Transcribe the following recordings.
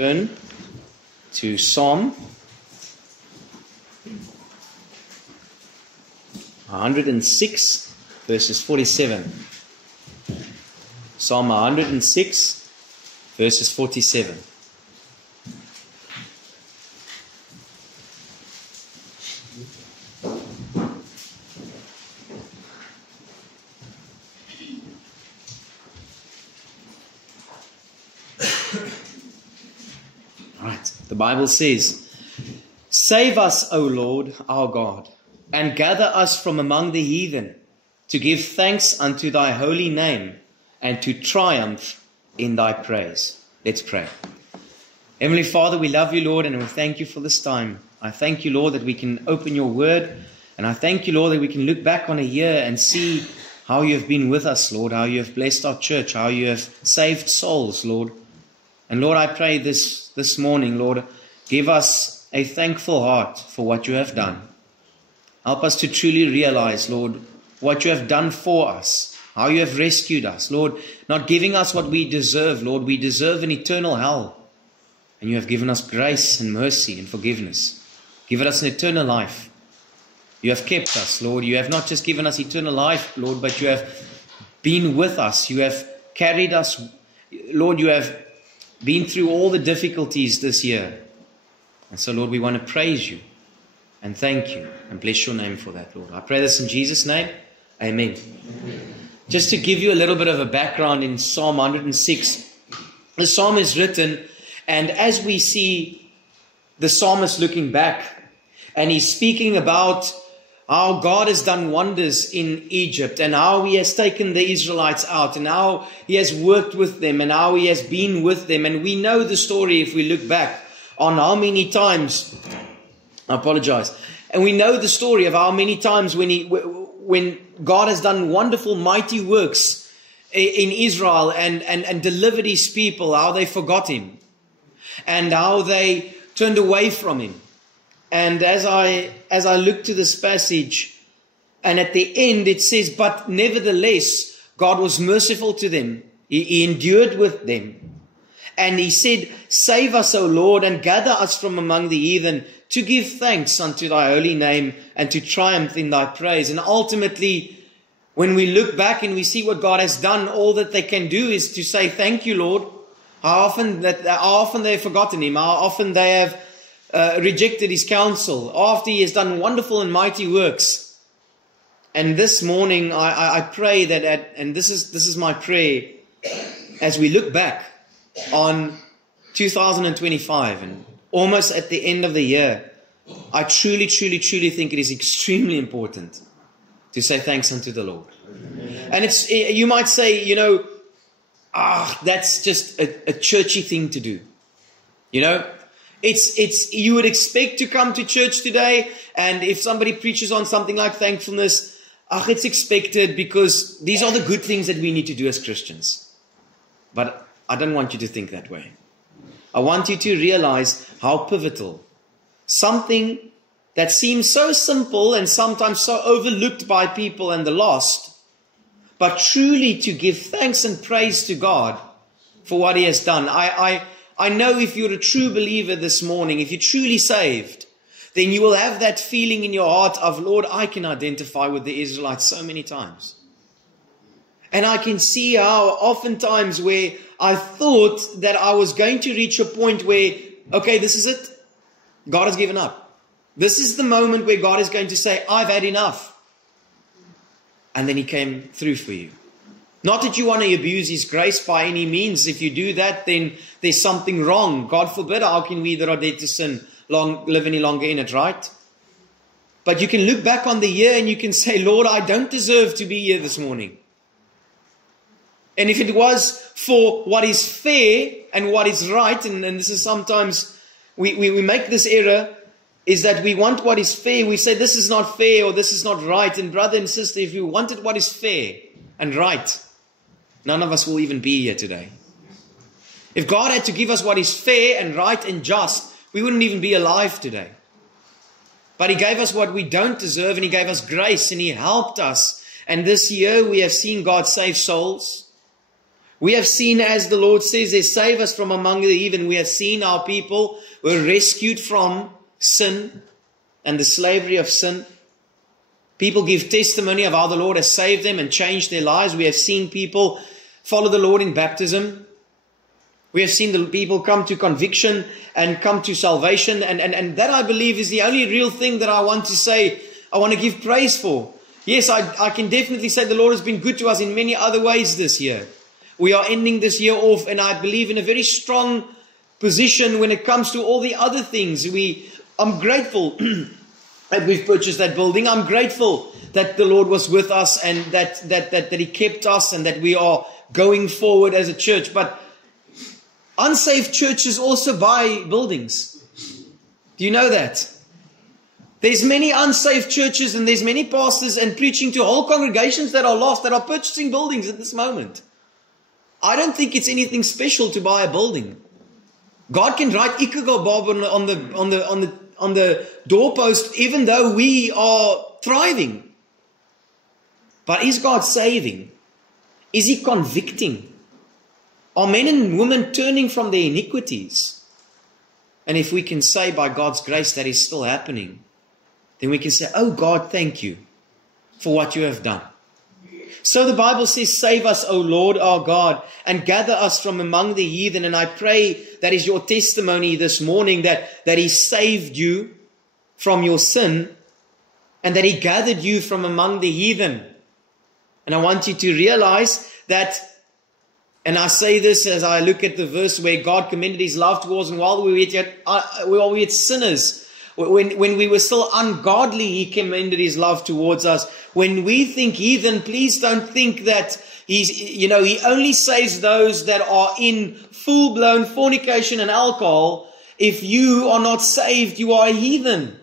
Turn to Psalm 106, verses 47. Psalm 106, verses 47. The Bible says, "Save us, O Lord, our God, and gather us from among the heathen, to give thanks unto thy holy name, and to triumph in thy praise." Let's pray. Heavenly Father, we love you, Lord, and we thank you for this time. I thank you, Lord, that we can open your word, and I thank you, Lord, that we can look back on a year and see how you have been with us, Lord, how you have blessed our church, how you have saved souls, Lord. And Lord, I pray this morning, Lord, give us a thankful heart for what you have done. Help us to truly realize, Lord, what you have done for us, how you have rescued us, Lord, not giving us what we deserve, Lord. We deserve an eternal hell. And you have given us grace and mercy and forgiveness. Given us an eternal life. You have kept us, Lord. You have not just given us eternal life, Lord, but you have been with us. You have carried us. Lord, you have been through all the difficulties this year. And so, Lord, we want to praise you and thank you and bless your name for that, Lord. I pray this in Jesus' name. Amen. Just to give you a little bit of a background in Psalm 106, the psalm is written, and as we see the psalmist looking back, and he's speaking about how God has done wonders in Egypt and how he has taken the Israelites out and how he has worked with them and how he has been with them. And we know the story if we look back on how many times, I apologize, and we know the story of how many times when God has done wonderful, mighty works in Israel and delivered his people, how they forgot him and how they turned away from him. And as I look to this passage, and at the end it says, "But nevertheless, God was merciful to them. He endured with them. And he said, Save us, O Lord, and gather us from among the heathen, to give thanks unto thy holy name, and to triumph in thy praise." And ultimately, when we look back and we see what God has done, all that they can do is to say, "Thank you, Lord." How often they have forgotten him, how often they have rejected his counsel after he has done wonderful and mighty works. And this morning I pray that and this is my prayer, as we look back on 2025 and almost at the end of the year, I truly think it is extremely important to say thanks unto the Lord. Amen. And you might say, that's just a churchy thing to do. You would expect to come to church today, and if somebody preaches on something like thankfulness, it's expected because these are the good things that we need to do as Christians. But I don't want you to think that way. I want you to realize how pivotal something that seems so simple and sometimes so overlooked by people and the lost, but truly to give thanks and praise to God for what he has done. I know if you're a true believer this morning, if you're truly saved, then you will have that feeling in your heart of, "Lord, I can identify with the Israelites so many times." And I can see how oftentimes where I thought that I was going to reach a point where, okay, this is it. God has given up. This is the moment where God is going to say, "I've had enough." And then he came through for you. Not that you want to abuse his grace by any means. If you do that, then there's something wrong. God forbid, how can we that are dead to sin live any longer in it, right? But you can look back on the year and you can say, "Lord, I don't deserve to be here this morning." And if it was for what is fair and what is right, and this is sometimes, we make this error, is that we want what is fair. We say this is not fair or this is not right. And brother and sister, if you wanted what is fair and right, none of us will even be here today. If God had to give us what is fair and right and just, we wouldn't even be alive today. But he gave us what we don't deserve, and he gave us grace, and he helped us. And this year we have seen God save souls. We have seen, as the Lord says, they save us from among the heathen. We have seen our people were rescued from sin and the slavery of sin. People give testimony of how the Lord has saved them and changed their lives. We have seen people follow the Lord in baptism. We have seen the people come to conviction and come to salvation. And that, I believe, is the only real thing that I want to say, I want to give praise for. Yes, I can definitely say the Lord has been good to us in many other ways this year. We are ending this year off, and I believe in a very strong position when it comes to all the other things. I'm grateful that we've purchased that building. I'm grateful that the Lord was with us and that He kept us and that we are going forward as a church. But unsaved churches also buy buildings. Do you know that? There's many unsaved churches and there's many pastors and preaching to whole congregations that are lost, that are purchasing buildings at this moment. I don't think it's anything special to buy a building. God can write Ikago on the doorpost, even though we are thriving. But is God saving? Is He convicting? Are men and women turning from their iniquities? And if we can say by God's grace that is still happening, then we can say, oh God, thank you for what you have done. So the Bible says, save us, O Lord our God, and gather us from among the heathen. And I pray that is your testimony this morning, that He saved you from your sin and that He gathered you from among the heathen. And I want you to realize that, and I say this as I look at the verse where God commended His love towards us, and while we were yet sinners, when we were still ungodly, He commended His love towards us. When we think heathen, please don't think that He only saves those that are in full-blown fornication and alcohol. If you are not saved, you are a heathen.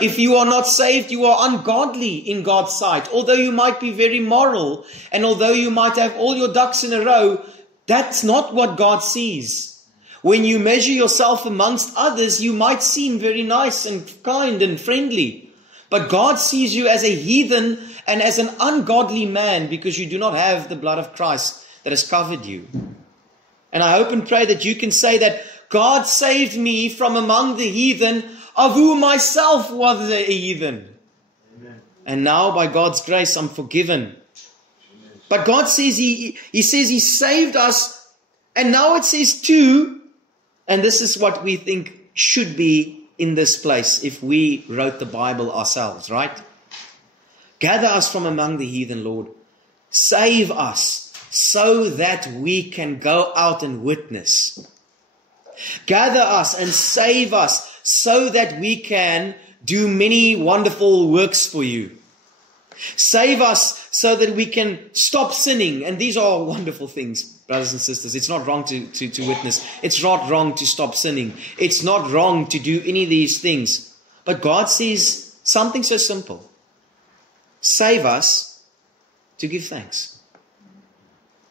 If you are not saved, you are ungodly in God's sight. Although you might be very moral, and although you might have all your ducks in a row, that's not what God sees. When you measure yourself amongst others, you might seem very nice and kind and friendly. But God sees you as a heathen and as an ungodly man, because you do not have the blood of Christ that has covered you. And I hope and pray that you can say that God saved me from among the heathen, of whom myself was a heathen. Amen. And now by God's grace I'm forgiven. But God says He says He saved us, and now it says too, and this is what we think should be in this place if we wrote the Bible ourselves, right? Gather us from among the heathen, Lord. Save us so that we can go out and witness. Gather us and save us so that we can do many wonderful works for you. Save us so that we can stop sinning. And these are wonderful things, brothers and sisters. It's not wrong to witness. It's not wrong to stop sinning. It's not wrong to do any of these things. But God says something so simple. Save us to give thanks.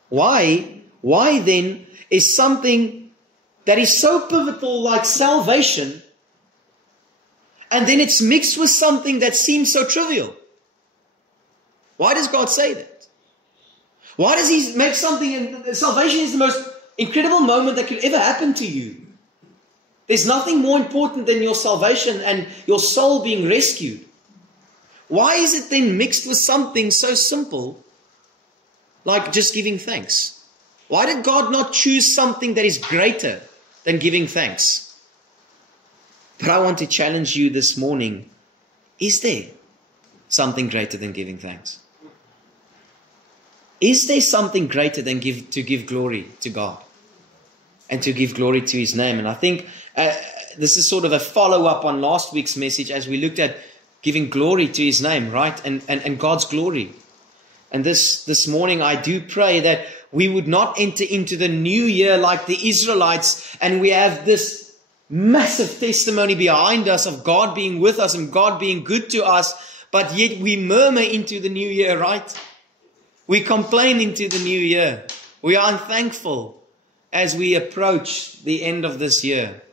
Why? Why then is something that is so pivotal like salvation, and then it's mixed with something that seems so trivial? Why does God say that? Why does He make something, and salvation is the most incredible moment that could ever happen to you. There's nothing more important than your salvation and your soul being rescued. Why is it then mixed with something so simple like just giving thanks? Why did God not choose something that is greater than giving thanks? But I want to challenge you this morning. Is there something greater than giving thanks? Is there something greater than to give glory to God and to give glory to His name? And I think this is sort of a follow-up on last week's message as we looked at giving glory to His name, right? And God's glory. And this morning I do pray that we would not enter into the new year like the Israelites, and we have this massive testimony behind us of God being with us and God being good to us, but yet we murmur into the new year, right? We complain into the new year. We are unthankful as we approach the end of this year.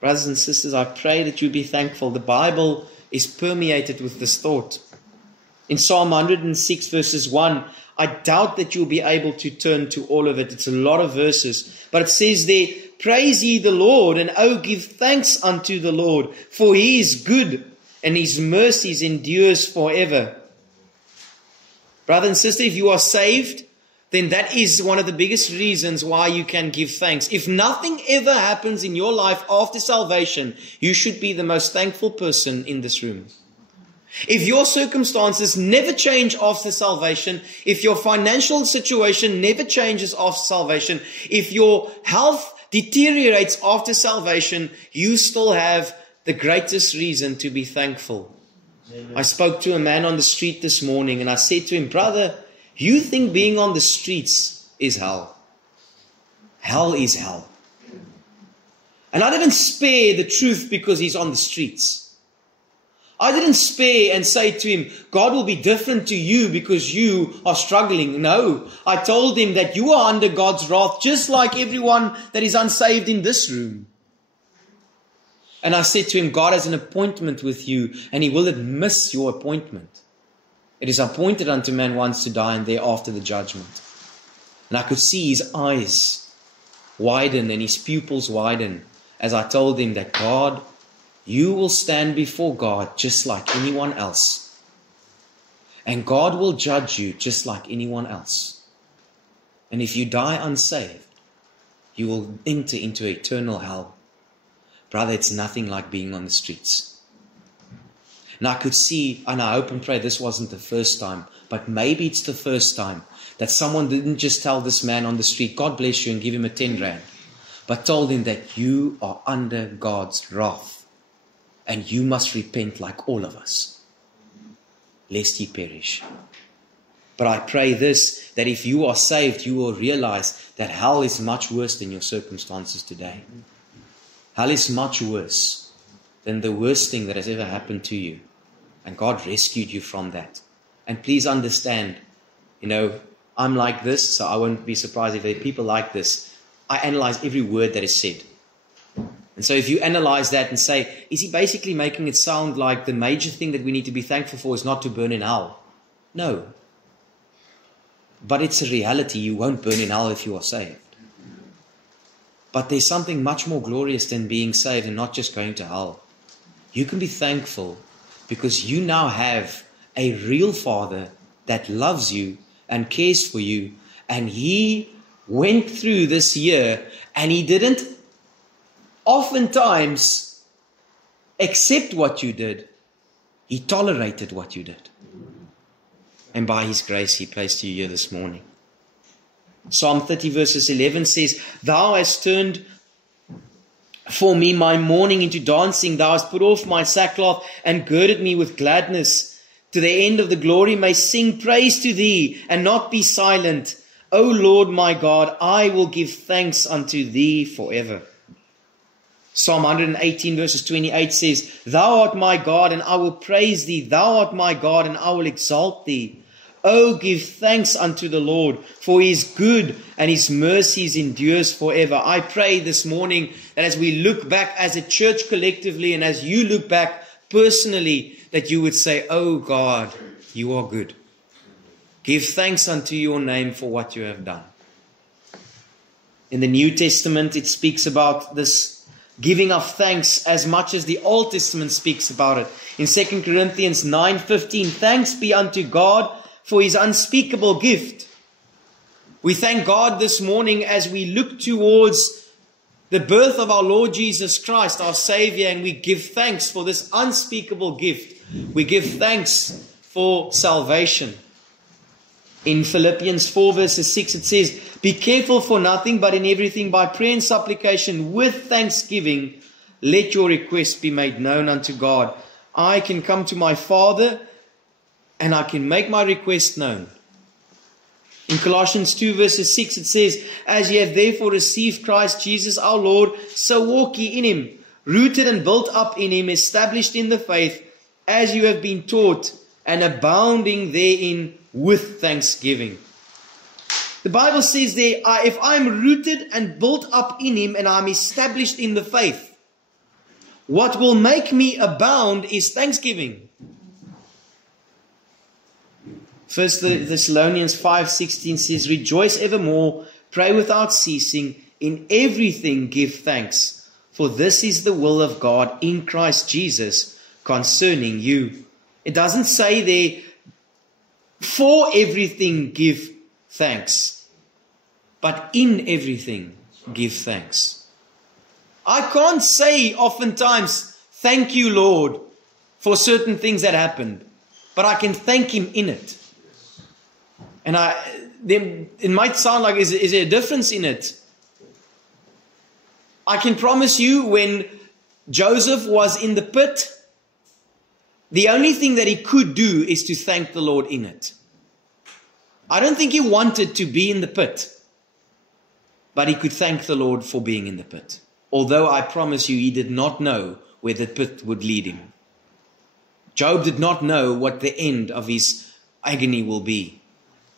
Brothers and sisters, I pray that you be thankful. The Bible is permeated with this thought. In Psalm 106 verses 1, I doubt that you'll be able to turn to all of it. It's a lot of verses. But it says there, praise ye the Lord, and oh, give thanks unto the Lord, for he is good, and his mercies endures forever. Brother and sister, if you are saved, then that is one of the biggest reasons why you can give thanks. If nothing ever happens in your life after salvation, you should be the most thankful person in this room. If your circumstances never change after salvation, if your financial situation never changes after salvation, if your health deteriorates after salvation, you still have the greatest reason to be thankful. Amen. I spoke to a man on the street this morning and I said to him, brother, you think being on the streets is hell? Hell is hell. And I didn't spare the truth because he's on the streets. I didn't spare and say to him, God will be different to you because you are struggling. No, I told him that you are under God's wrath just like everyone that is unsaved in this room. And I said to him, God has an appointment with you and he will not miss your appointment. It is appointed unto man once to die and thereafter the judgment. And I could see his eyes widen and his pupils widen as I told him that God, you will stand before God just like anyone else. And God will judge you just like anyone else. And if you die unsaved, you will enter into eternal hell. Brother, it's nothing like being on the streets. And I could see, and I hope and pray this wasn't the first time, but maybe it's the first time that someone didn't just tell this man on the street, God bless you, and give him a 10 rand, but told him that you are under God's wrath and you must repent like all of us, lest ye perish. But I pray this, that if you are saved, you will realize that hell is much worse than your circumstances today. Hell is much worse than the worst thing that has ever happened to you. And God rescued you from that. And please understand, I'm like this, so I won't be surprised if there are people like this. I analyze every word that is said. And so if you analyze that and say, is he basically making it sound like the major thing that we need to be thankful for is not to burn in hell? No. But it's a reality. You won't burn in hell if you are saved. But there's something much more glorious than being saved and not just going to hell. You can be thankful because you now have a real Father that loves you and cares for you. And he went through this year and he didn't oftentimes accept what you did. He tolerated what you did. And by his grace, he placed you here this morning. Psalm 30 verses 11 says, Thou hast turned for me my mourning into dancing. Thou hast put off my sackcloth and girded me with gladness. To the end of the glory may sing praise to thee and not be silent. O Lord my God, I will give thanks unto thee forever. Psalm 118 verses 28 says, Thou art my God and I will praise thee. Thou art my God and I will exalt thee. Oh, give thanks unto the Lord, for he is good and his mercies endures forever. I pray this morning that as we look back as a church collectively and as you look back personally, that you would say, Oh God, you are good. Give thanks unto your name for what you have done. In the New Testament, it speaks about this giving of thanks as much as the Old Testament speaks about it. In 2 Corinthians 9:15, thanks be unto God for his unspeakable gift. We thank God this morning as we look towards the birth of our Lord Jesus Christ, our Savior, and we give thanks for this unspeakable gift. We give thanks for salvation. In Philippians 4 verses 6 it says, Be careful for nothing, but in everything by prayer and supplication with thanksgiving, let your requests be made known unto God. I can come to my Father and I can make my request known. In Colossians 2 verses 6 it says, As ye have therefore received Christ Jesus our Lord, so walk ye in him, rooted and built up in him, established in the faith, as you have been taught, and abounding therein with thanksgiving. The Bible says there, if I'm rooted and built up in him and I'm established in the faith, what will make me abound is thanksgiving. 1 Thessalonians 5:16 says, rejoice evermore, pray without ceasing, in everything give thanks, for this is the will of God in Christ Jesus concerning you. It doesn't say there, for everything give thanks, but in everything give thanks. I can't say oftentimes, thank you, Lord, for certain things that happened, but I can thank Him in it. And it might sound like, is there a difference in it? I can promise you, when Joseph was in the pit, the only thing that he could do is to thank the Lord in it. I don't think he wanted to be in the pit, but he could thank the Lord for being in the pit. Although I promise you, he did not know where the pit would lead him. Job did not know what the end of his agony will be.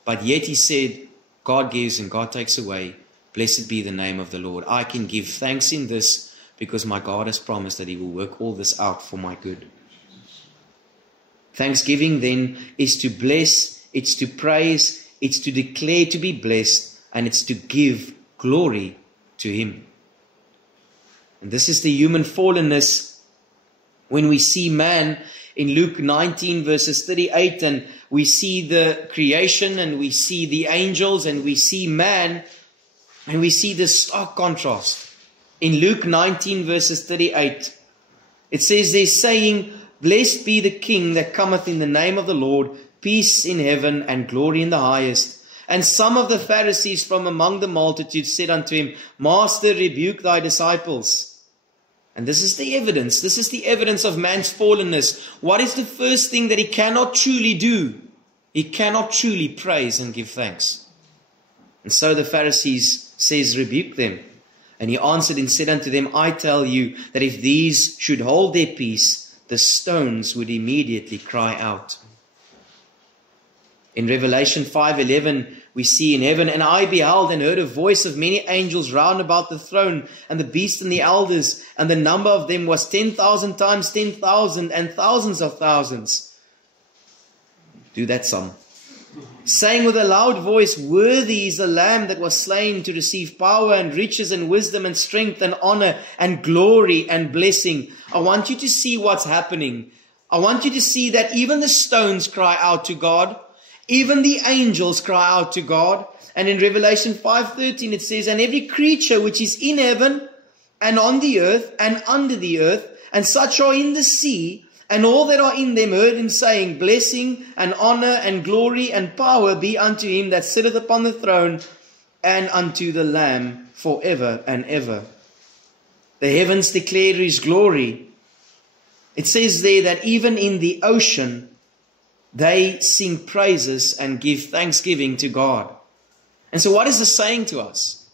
But yet he said, God gives and God takes away. Blessed be the name of the Lord. I can give thanks in this because my God has promised that He will work all this out for my good. Thanksgiving then is to bless, it's to praise, it's to declare to be blessed, and it's to give glory to Him. And this is the human fallenness when we see man in Luke 19 verses 38, and we see the creation and we see the angels and we see man, and we see this stark contrast. In Luke 19 verses 38, it says there, saying, blessed be the King that cometh in the name of the Lord, peace in heaven and glory in the highest. And some of the Pharisees from among the multitude said unto him, Master, rebuke thy disciples. And this is the evidence. This is the evidence of man's fallenness. What is the first thing that he cannot truly do? He cannot truly praise and give thanks. And so the Pharisees says, rebuke them. And he answered and said unto them, I tell you that if these should hold their peace, the stones would immediately cry out. In Revelation 5:11, we see in heaven, and I beheld and heard a voice of many angels round about the throne, and the beast and the elders, and the number of them was 10,000 times 10,000, and thousands of thousands. Do that sum. Saying with a loud voice, worthy is the Lamb that was slain to receive power and riches and wisdom and strength and honor and glory and blessing. I want you to see what's happening. I want you to see that even the stones cry out to God. Even the angels cry out to God. And in Revelation 5:13 it says, and every creature which is in heaven and on the earth and under the earth, and such are in the sea, and all that are in them heard him saying, blessing and honor and glory and power be unto him that sitteth upon the throne and unto the Lamb forever and ever. The heavens declare His glory. It says there that even in the ocean, they sing praises and give thanksgiving to God. And so what is this saying to us?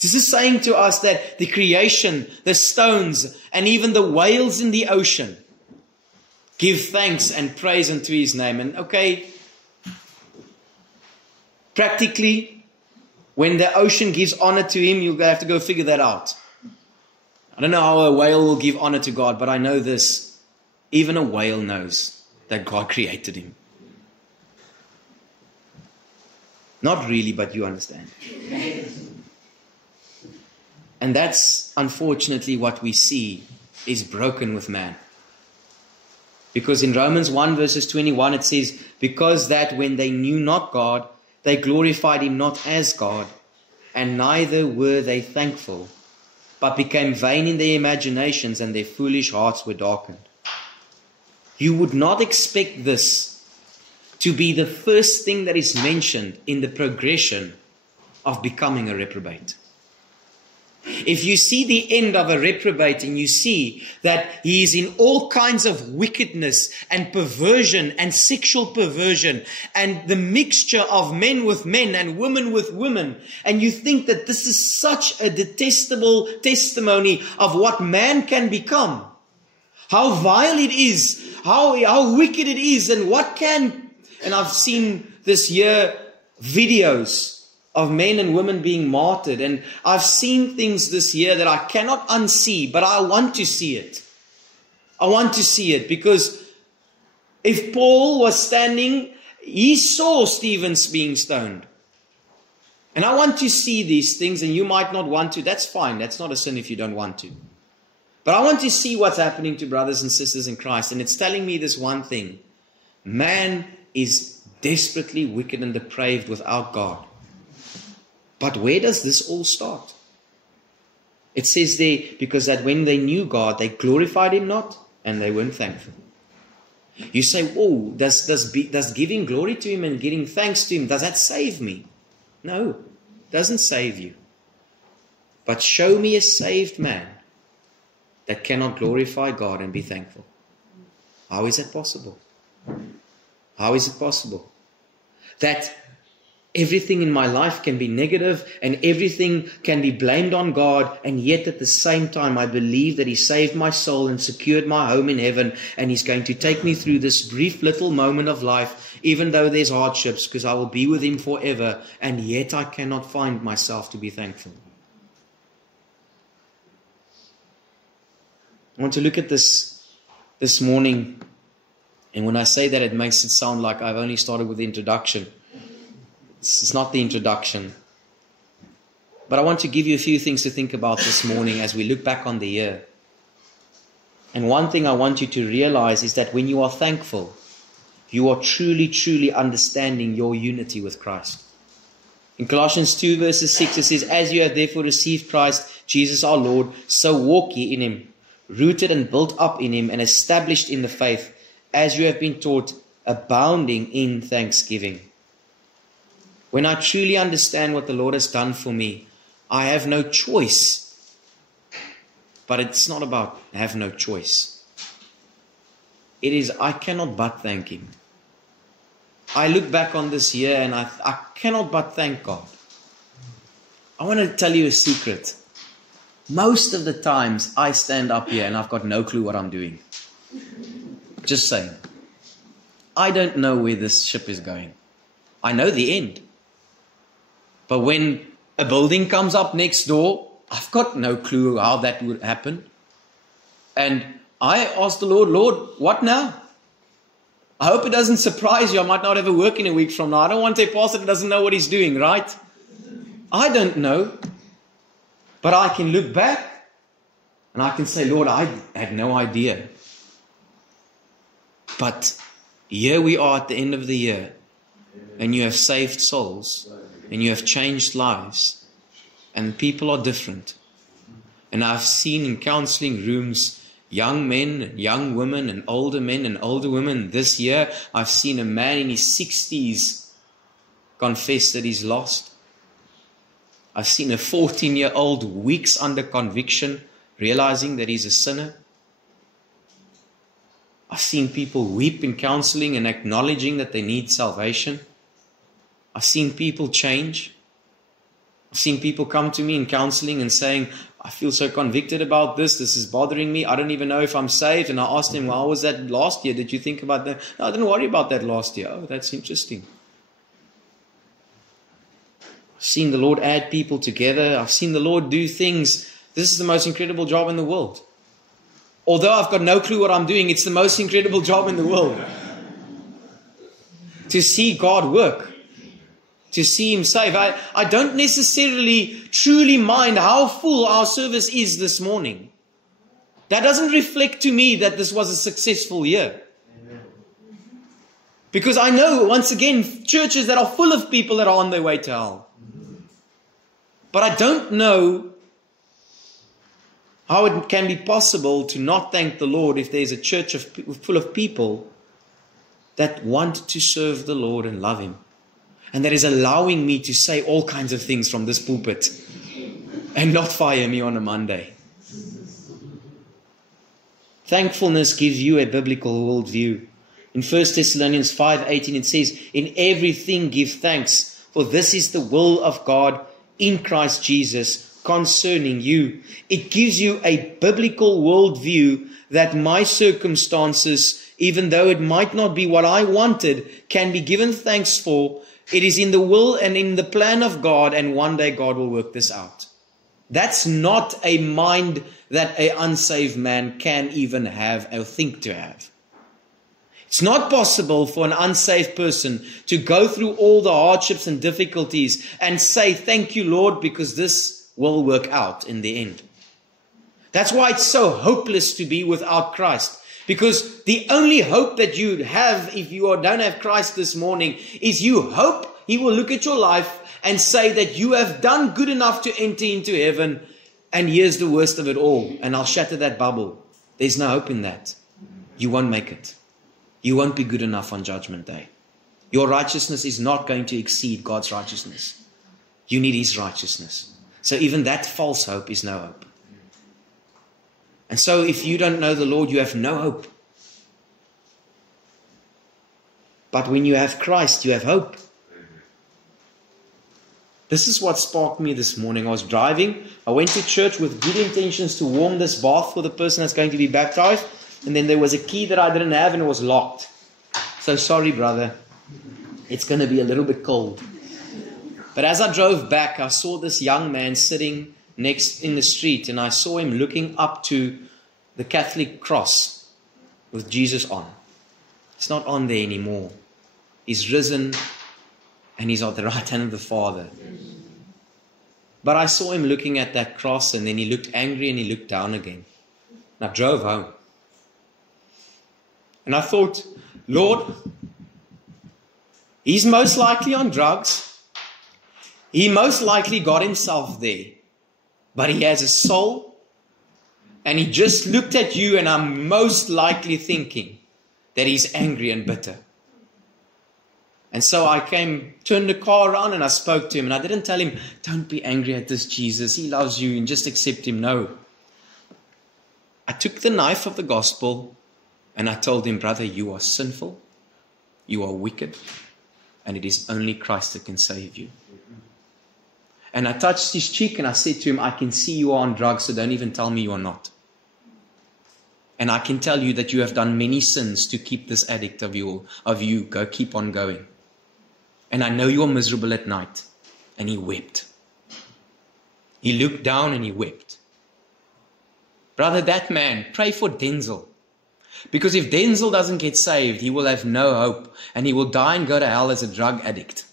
This is saying to us that the creation, the stones, and even the whales in the ocean give thanks and praise unto His name. And okay, practically, when the ocean gives honor to Him, you'll have to go figure that out. I don't know how a whale will give honor to God, but I know this. Even a whale knows that God created him. Not really, but you understand. And that's unfortunately what we see is broken with man. Because in Romans 1 verses 21 it says, because that when they knew not God, they glorified Him not as God, and neither were they thankful, but became vain in their imaginations, and their foolish hearts were darkened. You would not expect this to be the first thing that is mentioned in the progression of becoming a reprobate. If you see the end of a reprobate and you see that he is in all kinds of wickedness and perversion and sexual perversion and the mixture of men with men and women with women, and you think that this is such a detestable testimony of what man can become, how vile it is, how wicked it is, and what can, and I've seen this year videos of men and women being martyred. And I've seen things this year that I cannot unsee, but I want to see it. I want to see it, because if Paul was standing, He saw Stephen being stoned. And I want to see these things, and you might not want to. That's fine. That's not a sin if you don't want to. But I want to see what's happening to brothers and sisters in Christ. And it's telling me this one thing. Man is desperately wicked and depraved without God. But where does this all start? It says there, because that when they knew God, they glorified Him not, and they weren't thankful. You say, oh, does giving glory to Him and giving thanks to Him, does that save me? No, it doesn't save you. But show me a saved man that cannot glorify God and be thankful. How is that possible? How is it possible? That everything in my life can be negative and everything can be blamed on God, and yet at the same time I believe that He saved my soul and secured my home in heaven, and He's going to take me through this brief little moment of life, even though there's hardships, because I will be with Him forever, and yet I cannot find myself to be thankful. I want to look at this morning, and when I say that, it makes it sound like I've only started with the introduction. This is not the introduction. But I want to give you a few things to think about this morning as we look back on the year. And one thing I want you to realize is that when you are thankful, you are truly, truly understanding your unity with Christ. In Colossians 2 verses 6 it says, as you have therefore received Christ, Jesus our Lord, so walk ye in Him, rooted and built up in Him and established in the faith, as you have been taught, abounding in thanksgiving. When I truly understand what the Lord has done for me, I have no choice. But it's not about have no choice. It is, I cannot but thank Him. I look back on this year and I cannot but thank God. I want to tell you a secret. Most of the times I stand up here and I've got no clue what I'm doing. Just saying. I don't know where this ship is going. I know the end. But when a building comes up next door, I've got no clue how that would happen. And I asked the Lord, Lord, what now? I hope it doesn't surprise you. I might not have a work in a week from now. I don't want a pastor that doesn't know what he's doing, right? I don't know. But I can look back and I can say, Lord, I had no idea. But here we are at the end of the year, and you have saved souls, and you have changed lives, and people are different. And I've seen in counseling rooms young men and young women and older men and older women. This year I've seen a man in his 60s confess that he's lost. I've seen a 14-year-old weeks under conviction, realizing that he's a sinner. I've seen people weep in counseling and acknowledging that they need salvation. I've seen people change. I've seen people come to me in counseling and saying, I feel so convicted about this. This is bothering me. I don't even know if I'm saved. And I asked them, well, how was that last year? Did you think about that? No, I didn't worry about that last year. Oh, that's interesting. I've seen the Lord add people together. I've seen the Lord do things. This is the most incredible job in the world. Although I've got no clue what I'm doing, it's the most incredible job in the world. To see God work. To see Him save. I don't necessarily truly mind how full our service is this morning. That doesn't reflect to me that this was a successful year. Because I know, once again, churches that are full of people that are on their way to hell. But I don't know how it can be possible to not thank the Lord if there's a church full of people that want to serve the Lord and love Him. And that is allowing me to say all kinds of things from this pulpit and not fire me on a Monday. Thankfulness gives you a biblical worldview. In 1 Thessalonians 5:18 it says, in everything give thanks, for this is the will of God in Christ Jesus concerning you. It gives you a biblical worldview that my circumstances, even though it might not be what I wanted, can be given thanks for. It is in the will and in the plan of God, and one day God will work this out. That's not a mind that an unsaved man can even have or think to have. It's not possible for an unsaved person to go through all the hardships and difficulties and say, thank you, Lord, because this will work out in the end. That's why it's so hopeless to be without Christ. Because the only hope that you have if you don't have Christ this morning is you hope He will look at your life and say that you have done good enough to enter into heaven, and here's the worst of it all, and I'll shatter that bubble. There's no hope in that. You won't make it. You won't be good enough on Judgment Day. Your righteousness is not going to exceed God's righteousness. You need His righteousness. So even that false hope is no hope. And so if you don't know the Lord, you have no hope. But when you have Christ, you have hope. This is what sparked me this morning. I was driving. I went to church with good intentions to warm this bath for the person that's going to be baptized. And then there was a key that I didn't have and it was locked. So sorry, brother. It's going to be a little bit cold. But as I drove back, I saw this young man sitting next in the street. And I saw him looking up to the Catholic cross with Jesus on. It's not on there anymore. He's risen and He's at the right hand of the Father. But I saw him looking at that cross, and then he looked angry and he looked down again. And I drove home. And I thought, Lord, he's most likely on drugs. He most likely got himself there. But he has a soul. And he just looked at you, and I'm most likely thinking that he's angry and bitter. And so I turned the car around and I spoke to him. And I didn't tell him, don't be angry at this Jesus. He loves you and just accept Him. No. I took the knife of the gospel and I told him, brother, you are sinful. You are wicked. And it is only Christ that can save you. And I touched his cheek and I said to him, I can see you are on drugs, so don't even tell me you are not. And I can tell you that you have done many sins to keep this addict of you. Keep on going. And I know you are miserable at night. And he wept. He looked down and he wept. Brother, that man, pray for Denzel. Because if Denzel doesn't get saved, he will have no hope. And he will die and go to hell as a drug addict.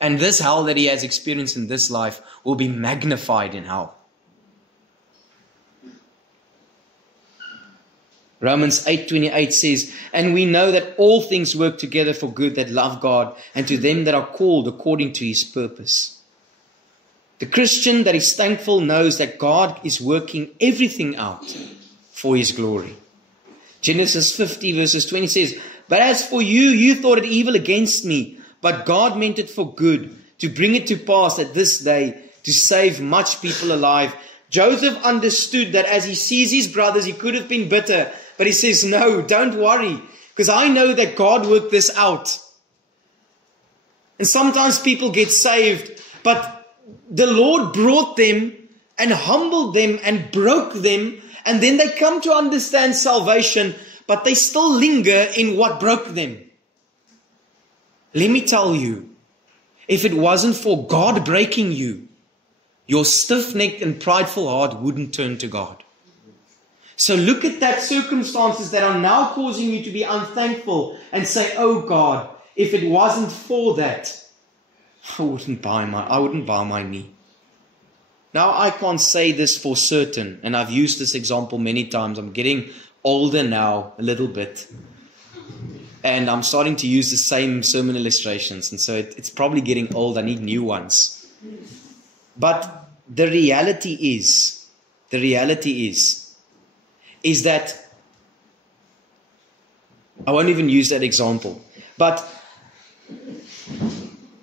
And this hell that he has experienced in this life will be magnified in hell. Romans 8:28 says, and we know that all things work together for good that love God and to them that are called according to His purpose. The Christian that is thankful knows that God is working everything out for His glory. Genesis 50 verses 20 says, but as for you, you thought it evil against me, but God meant it for good, to bring it to pass at this day, to save much people alive. Joseph understood that as he sees his brothers, he could have been bitter. But he says, no, don't worry, because I know that God worked this out. And sometimes people get saved, but the Lord brought them and humbled them and broke them. And then they come to understand salvation, but they still linger in what broke them. Let me tell you, if it wasn't for God breaking you, your stiff-necked and prideful heart wouldn't turn to God. So look at that circumstances that are now causing you to be unthankful and say, oh God, if it wasn't for that, I wouldn't bow my knee. Now I can't say this for certain, and I've used this example many times. I'm getting older now, a little bit. And I'm starting to use the same sermon illustrations, and so it's probably getting old. I need new ones. But the reality is that, I won't even use that example, but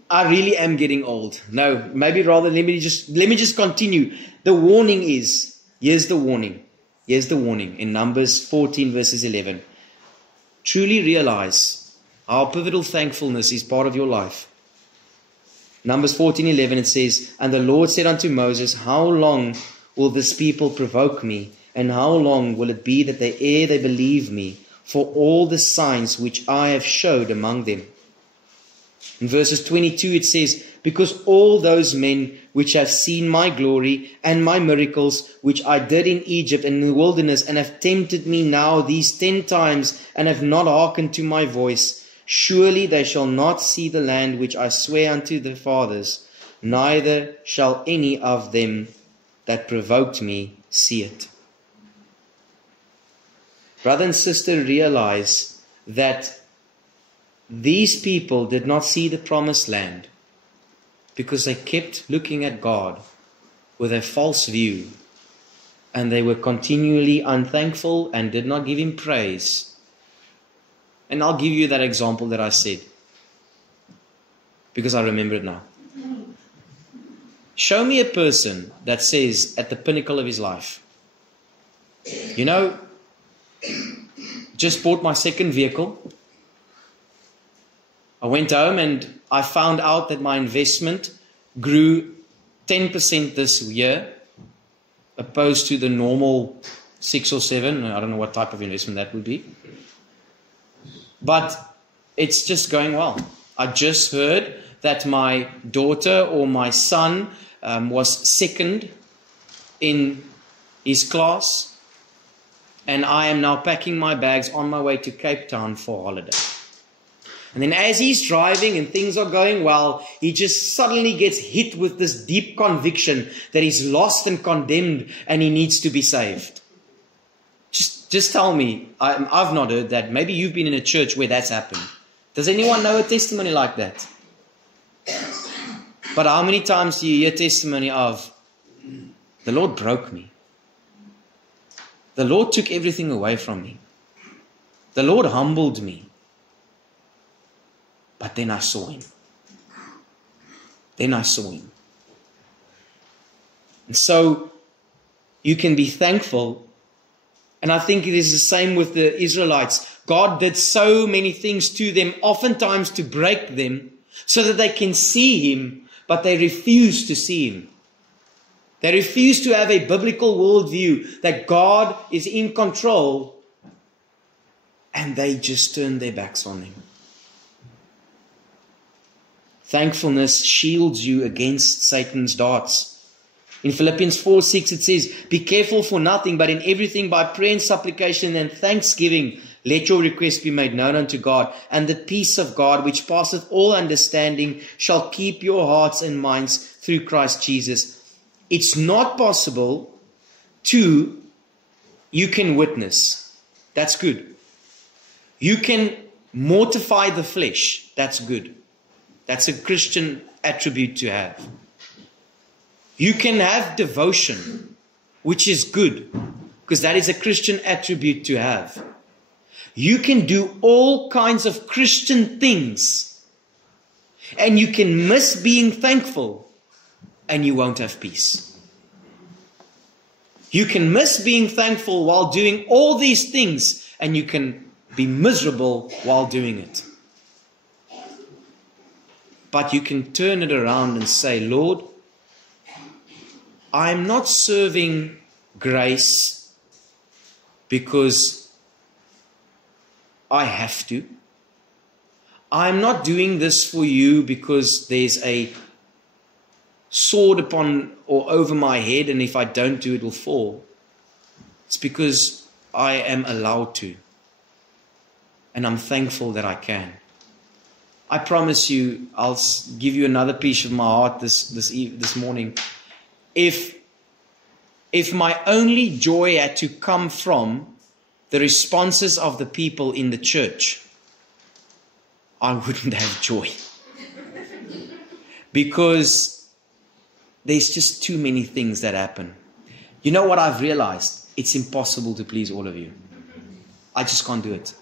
I really am getting old. No, maybe rather, let me just continue. The warning is, here's the warning in Numbers 14 verses 11. Truly realize how pivotal thankfulness is part of your life. Numbers 14:11, it says, and the Lord said unto Moses, how long will this people provoke me? And how long will it be that they believe me for all the signs which I have showed among them? In verses 22 it says, because all those men which have seen my glory and my miracles, which I did in Egypt and in the wilderness, and have tempted me now these 10 times, and have not hearkened to my voice, surely they shall not see the land which I swear unto their fathers, neither shall any of them that provoked me see it. Brother and sister, realize that these people did not see the promised land because they kept looking at God with a false view, and they were continually unthankful and did not give Him praise. And I'll give you that example that I said because I remember it now. Show me a person that says at the pinnacle of his life, you know, just bought my second vehicle. I went home and I found out that my investment grew 10% this year, opposed to the normal 6 or 7. I don't know what type of investment that would be. But it's just going well. I just heard that my daughter or my son was second in his class. And I am now packing my bags on my way to Cape Town for holiday. And then as he's driving and things are going well, he just suddenly gets hit with this deep conviction that he's lost and condemned and he needs to be saved. Just tell me, I've not heard that. Maybe you've been in a church where that's happened. Does anyone know a testimony like that? But how many times do you hear testimony of, the Lord broke me. The Lord took everything away from me. The Lord humbled me. But then I saw Him. Then I saw Him. And so you can be thankful. And I think it is the same with the Israelites. God did so many things to them, oftentimes to break them, so that they can see Him, but they refuse to see Him. They refuse to have a biblical worldview that God is in control, and they just turn their backs on Him. Thankfulness shields you against Satan's darts. In Philippians 4:6 it says, be careful for nothing, but in everything by prayer and supplication and thanksgiving, let your requests be made known unto God, and the peace of God, which passeth all understanding, shall keep your hearts and minds through Christ Jesus. It's not possible to, you can witness. That's good. You can mortify the flesh. That's good. That's a Christian attribute to have. You can have devotion, which is good, because that is a Christian attribute to have. You can do all kinds of Christian things, and you can miss being thankful, and you won't have peace. You can miss being thankful while doing all these things, and you can be miserable while doing it. But you can turn it around and say, Lord, I'm not serving grace because I have to. I'm not doing this for you because there's a sword upon or over my head, and if I don't do it, it will fall. It's because I am allowed to. And I'm thankful that I can. I promise you, I'll give you another piece of my heart this morning. If my only joy had to come from the responses of the people in the church, I wouldn't have joy. Because there's just too many things that happen. You know what I've realized? It's impossible to please all of you. I just can't do it.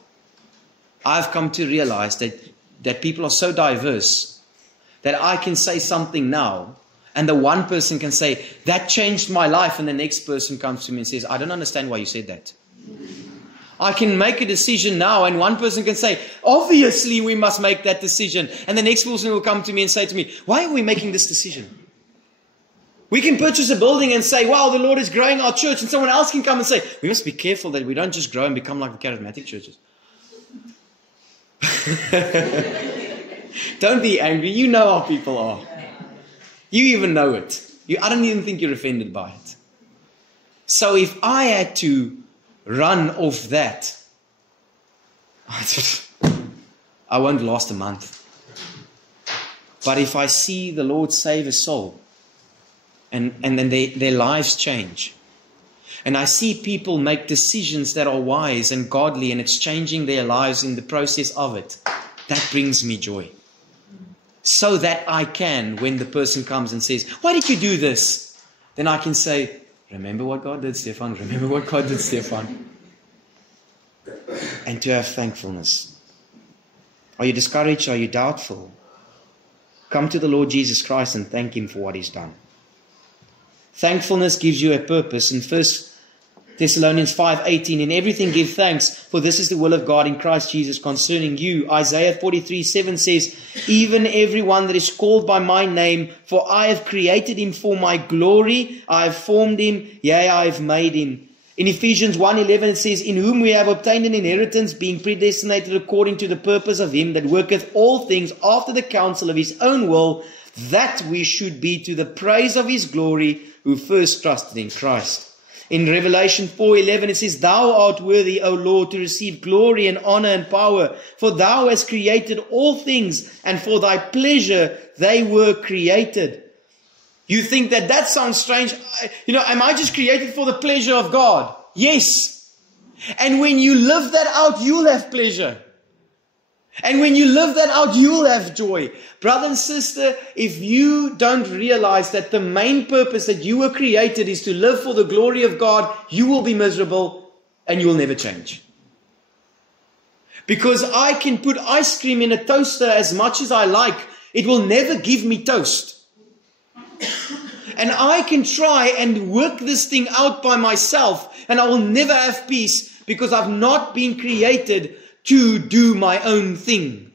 I've come to realize that people are so diverse that I can say something now, and the one person can say, that changed my life, and the next person comes to me and says, I don't understand why you said that. I can make a decision now, and one person can say, obviously we must make that decision. And the next person will come to me and say to me, why are we making this decision? We can purchase a building and say, wow, the Lord is growing our church. And someone else can come and say, we must be careful that we don't just grow and become like the charismatic churches. Don't be angry. You know how people are. You even know it. I don't even think you're offended by it. So if I had to run off that, I won't last a month. But if I see the Lord save a soul, and then their lives change, and I see people make decisions that are wise and godly, and it's changing their lives in the process of it, that brings me joy. So that I can, when the person comes and says, why did you do this? Then I can say, remember what God did, Stefan. Remember what God did, Stefan. And to have thankfulness. Are you discouraged? Are you doubtful? Come to the Lord Jesus Christ and thank Him for what He's done. Thankfulness gives you a purpose. In 1 Thessalonians 5:18, in everything give thanks, for this is the will of God in Christ Jesus concerning you. Isaiah 43:7 says, even everyone that is called by my name, for I have created him for my glory, I have formed him, yea, I have made him. In Ephesians 1:11 it says, in whom we have obtained an inheritance, being predestinated according to the purpose of him that worketh all things after the counsel of his own will, that we should be to the praise of his glory, who first trusted in Christ. In Revelation 4:11 it says, thou art worthy, O Lord, to receive glory and honor and power, for thou hast created all things, and for thy pleasure they were created. You think that sounds strange. Am I just created for the pleasure of God? Yes. And when you live that out, you'll have pleasure. And when you live that out, you'll have joy. Brother and sister, if you don't realize that the main purpose that you were created is to live for the glory of God, you will be miserable and you will never change. Because I can put ice cream in a toaster as much as I like, it will never give me toast. And I can try and work this thing out by myself, and I will never have peace because I've not been created to do my own thing.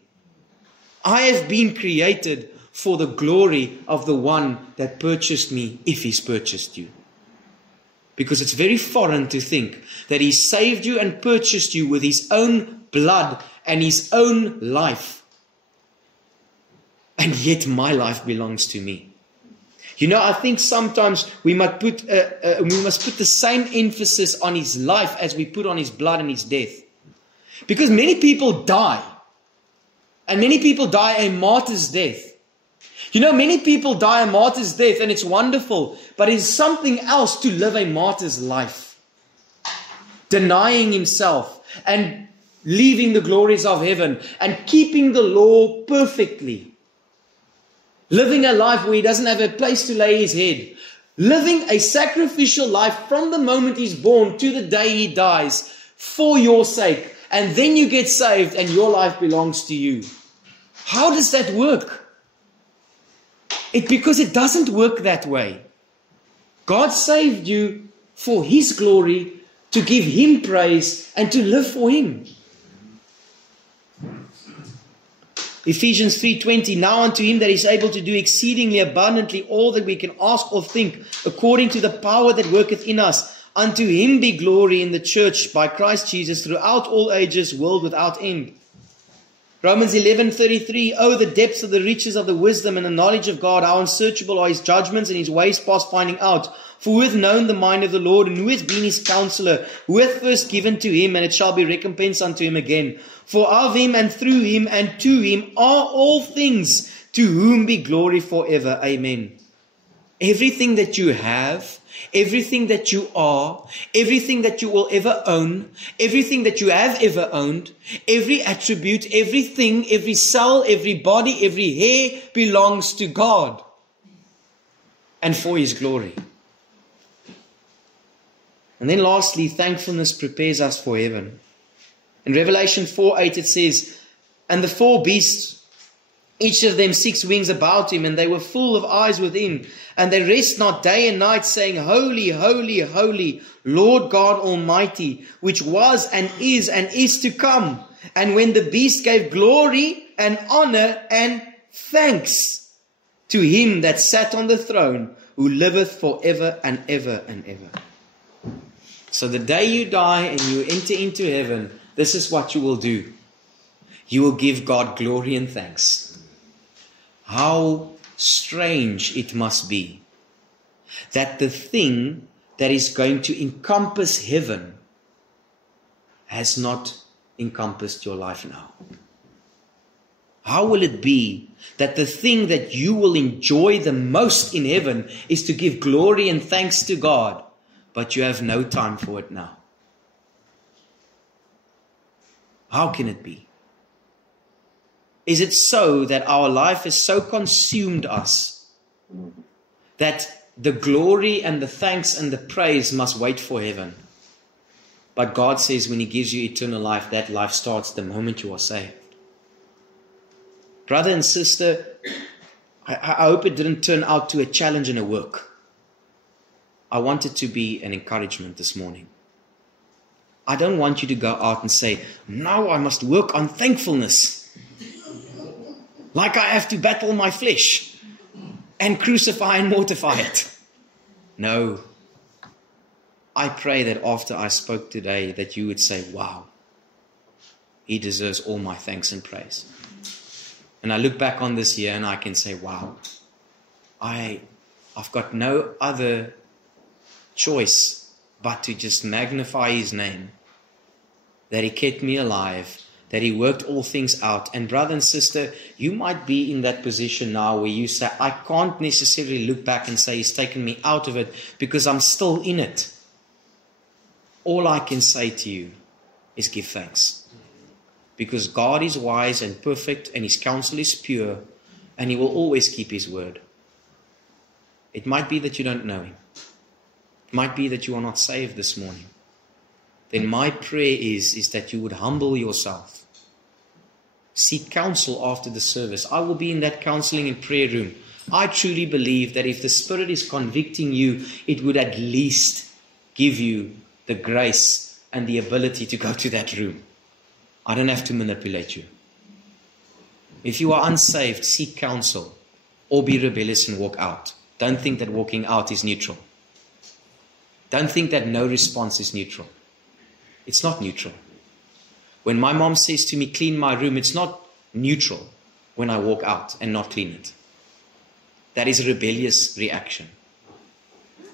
I have been created for the glory of the one that purchased me, if He's purchased you. Because it's very foreign to think that He saved you and purchased you with His own blood and His own life. And yet my life belongs to me. I think sometimes we must put the same emphasis on His life as we put on His blood and His death. Because many people die. And many people die a martyr's death. Many people die a martyr's death, and it's wonderful. But it's something else to live a martyr's life. Denying himself and leaving the glories of heaven and keeping the law perfectly. Living a life where he doesn't have a place to lay his head. Living a sacrificial life from the moment he's born to the day he dies for your sake. And then you get saved and your life belongs to you. How does that work? Because it doesn't work that way. God saved you for His glory, to give Him praise and to live for Him. Ephesians 3:20, now unto Him that is able to do exceedingly abundantly all that we can ask or think, according to the power that worketh in us. Unto Him be glory in the church by Christ Jesus throughout all ages, world without end. Romans 11:33, oh, the depths of the riches of the wisdom and the knowledge of God, how unsearchable are His judgments and His ways past finding out. For who hath known the mind of the Lord, and who hath been His counselor? Who hath first given to Him, and it shall be recompensed unto Him again? For of Him, and through Him, and to Him are all things, to whom be glory forever. Amen. Everything that you have, everything that you are, everything that you will ever own, everything that you have ever owned, every attribute, everything, every cell, every body, every hair belongs to God and for His glory. And then lastly, thankfulness prepares us for heaven. In Revelation 4:8 it says, and the four beasts, each of them 6 wings about him, and they were full of eyes within, and they rest not day and night, saying, Holy, holy, holy, Lord God Almighty, which was and is to come. And when the beast gave glory and honor and thanks to Him that sat on the throne, who liveth forever and ever and ever. So the day you die and you enter into heaven, this is what you will do. You will give God glory and thanks. How strange it must be that the thing that is going to encompass heaven has not encompassed your life now? How will it be that the thing that you will enjoy the most in heaven is to give glory and thanks to God, but you have no time for it now? How can it be? Is it so that our life has so consumed us that the glory and the thanks and the praise must wait for heaven? But God says when He gives you eternal life, that life starts the moment you are saved. Brother and sister, I hope it didn't turn out to a challenge and a work. I want it to be an encouragement this morning. I don't want you to go out and say, now I must work on thankfulness. Like I have to battle my flesh and crucify and mortify it. No. I pray that after I spoke today that you would say, wow, He deserves all my thanks and praise. And I look back on this year and I can say, wow, I've got no other choice but to just magnify His name, that He kept me alive, that He worked all things out. And brother and sister, you might be in that position now where you say, I can't necessarily look back and say He's taken me out of it because I'm still in it. All I can say to you is give thanks. Because God is wise and perfect and His counsel is pure and He will always keep His word. It might be that you don't know Him. It might be that you are not saved this morning. Then my prayer is that you would humble yourself. Seek counsel after the service. I will be in that counseling and prayer room. I truly believe that if the Spirit is convicting you, it would at least give you the grace and the ability to go to that room. I don't have to manipulate you. If you are unsaved, seek counsel or be rebellious and walk out. Don't think that walking out is neutral. Don't think that no response is neutral. It's not neutral. When my mom says to me, clean my room, it's not neutral when I walk out and not clean it. That is a rebellious reaction.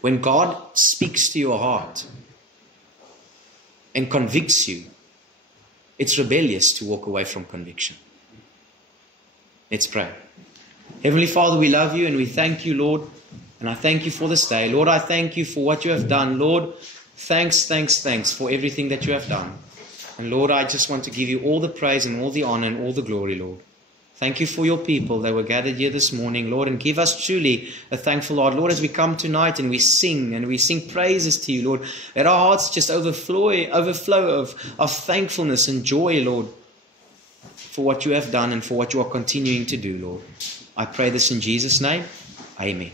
When God speaks to your heart and convicts you, it's rebellious to walk away from conviction. Let's pray. Heavenly Father, we love you and we thank you, Lord. And I thank you for this day. Lord, I thank you for what you have done. Lord, thanks for everything that you have done. And Lord, I just want to give you all the praise and all the honor and all the glory, Lord. Thank you for your people that were gathered here this morning, Lord, and give us truly a thankful heart. Lord, as we come tonight and we sing praises to you, Lord, let our hearts just overflow of thankfulness and joy, Lord, for what you have done and for what you are continuing to do, Lord. I pray this in Jesus' name. Amen.